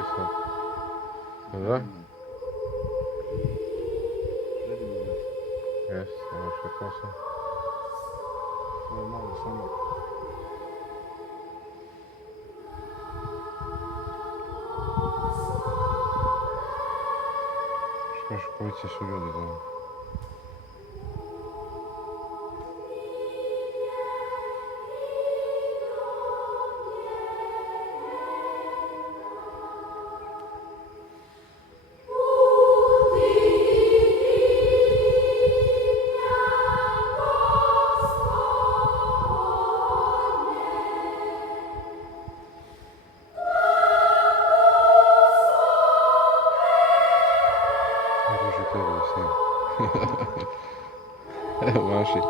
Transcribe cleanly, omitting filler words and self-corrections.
вийшло. Да? Есть, хорошо, коса. Нормально, саме. Шукайте, що люди там. Дуже тебе всі. Ваші.